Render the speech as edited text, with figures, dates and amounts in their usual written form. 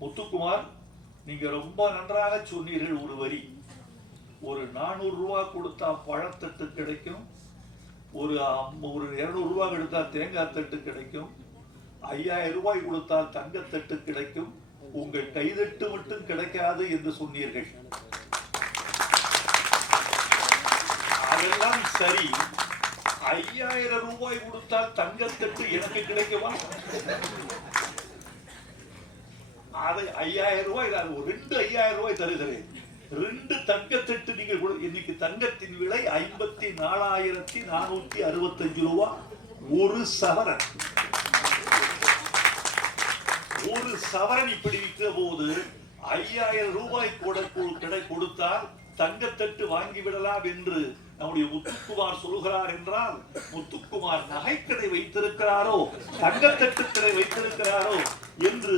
முத்துக்குமார், நீங்க ரொம்ப நன்றாக சொன்னீர்கள். ஒரு வரி, ஒரு 400 ரூபாய் கொடுத்தா பழத்தட்டு கிடைக்கும், ஒரு 200 ரூபாய் கொடுத்தா தேங்காய் தட்டு கிடைக்கும், 5000 ரூபாய் கொடுத்தால் தங்கத்தட்டு கிடைக்கும், உங்கள் கைதட்டு மட்டும் கிடைக்காது என்று சொன்னீர்கள். அதெல்லாம் சரி, 5000 ரூபாய் கொடுத்தால் தங்கத்தட்டு எனக்கு கிடைக்குமா? அது 5000 ரூபாய், ஒரு 5000 ரூபாய் தருகிறேன். 2 தங்கத்தட்டு நீங்கள் இன்னைக்கு தங்கத்தின் விலை 54,465 ரூபாய். ஒரு சவரன் இப்படி விற்ற போது 5000 ரூபாய் கொடுத்தால் தங்கத்தட்டு வாங்கிவிடலாம் என்று நம்முடைய முத்துக்குமார் சொல்கிறார் என்றால், முத்துக்குமார் நகைக்கடை வைத்திருக்கிறாரோ, தங்கத்தட்டு கடை வைத்திருக்கிறாரோ என்று